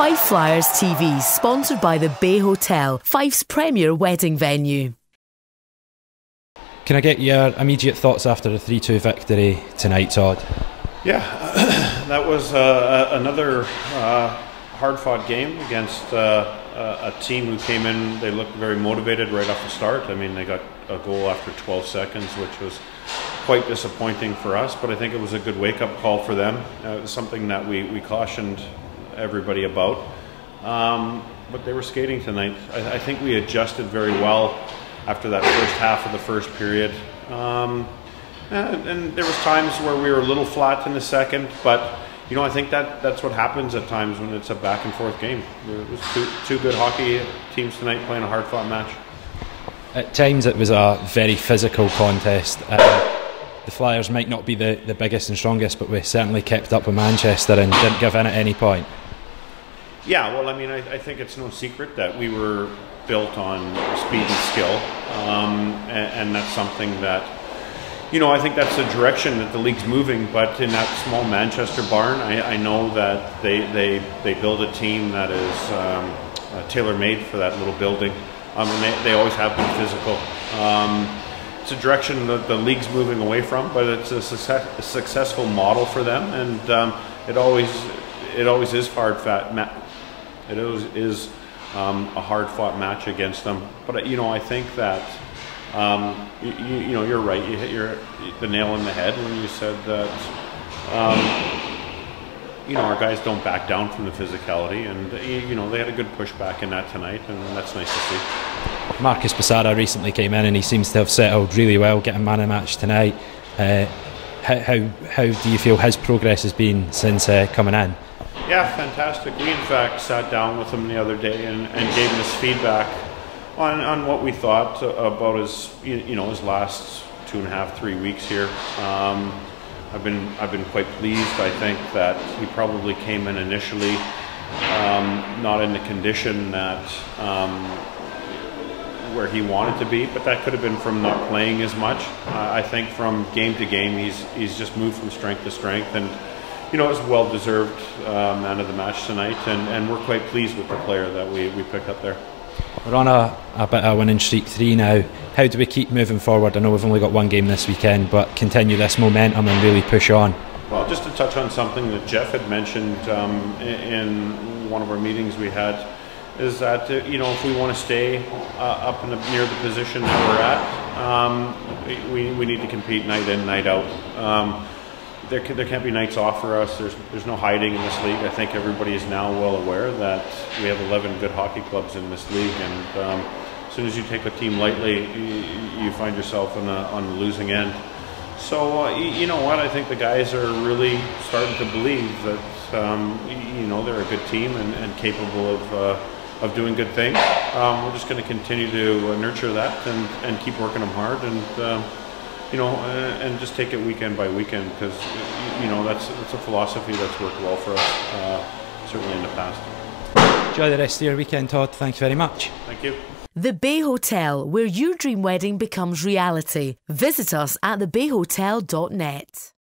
Fife Flyers TV, sponsored by the Bay Hotel, Fife's premier wedding venue. Can I get your immediate thoughts after a 3-2 victory tonight, Todd? Yeah, that was another hard-fought game against a team who came in. They looked very motivated right off the start. I mean, they got a goal after 12 seconds, which was quite disappointing for us, but I think it was a good wake-up call for them. It was something that we cautioned everybody about. But they were skating tonight. I think we adjusted very well after that first half of the first period. And there was times where we were a little flat in the second, but you know, I think that's what happens at times when it's a back and forth game. It was two good hockey teams tonight playing a hard-fought match. At times it was a very physical contest. The Flyers might not be the biggest and strongest, but we certainly kept up with Manchester and didn't give in at any point. Yeah, well, I mean, I think it's no secret that we were built on speed and skill, and that's something that, you know, I think that's the direction that the league's moving. But in that small Manchester barn, I know that they build a team that is tailor-made for that little building, and they always have been physical. It's a direction that the league's moving away from, but it's a successful model for them, and it always is It always is a hard-fought match against them. But you know, I think that you know, you're right. You hit the nail on the head when you said that. You know, our guys don't back down from the physicality, and you know, they had a good pushback in that tonight, and that's nice to see. Marcus Bassara recently came in, and he seems to have settled really well, getting man of the match tonight. How do you feel his progress has been since coming in? Yeah, fantastic. We in fact sat down with him the other day and gave him his feedback on what we thought about his, you know, his last 2.5, 3 weeks here. I've been quite pleased. I think that he probably came in initially not in the condition that where he wanted to be, but that could have been from not playing as much. I think from game to game, he's just moved from strength to strength, and you know, it's well-deserved man of the match tonight, and we're quite pleased with the player that we picked up there. We're on a bit of a winning streak 3 now. How do we keep moving forward? I know we've only got one game this weekend, but continue this momentum and really push on. Well, just to touch on something that Jeff had mentioned in one of our meetings we had, is that you know, if we want to stay up near the position that we're at, we need to compete night in, night out. There can't be nights off for us. There's no hiding in this league. I think everybody is now well aware that we have 11 good hockey clubs in this league, and as soon as you take a team lightly, you find yourself on the losing end. So you know what? I think the guys are really starting to believe that you know, they're a good team and capable of doing good things. We're just going to continue to nurture that and keep working them hard, and you know, and just take it weekend by weekend, because you know, that's a philosophy that's worked well for us, certainly in the past. Enjoy the rest of your weekend, Todd. Thanks very much. Thank you. The Bay Hotel, where your dream wedding becomes reality. Visit us at thebayhotel.net.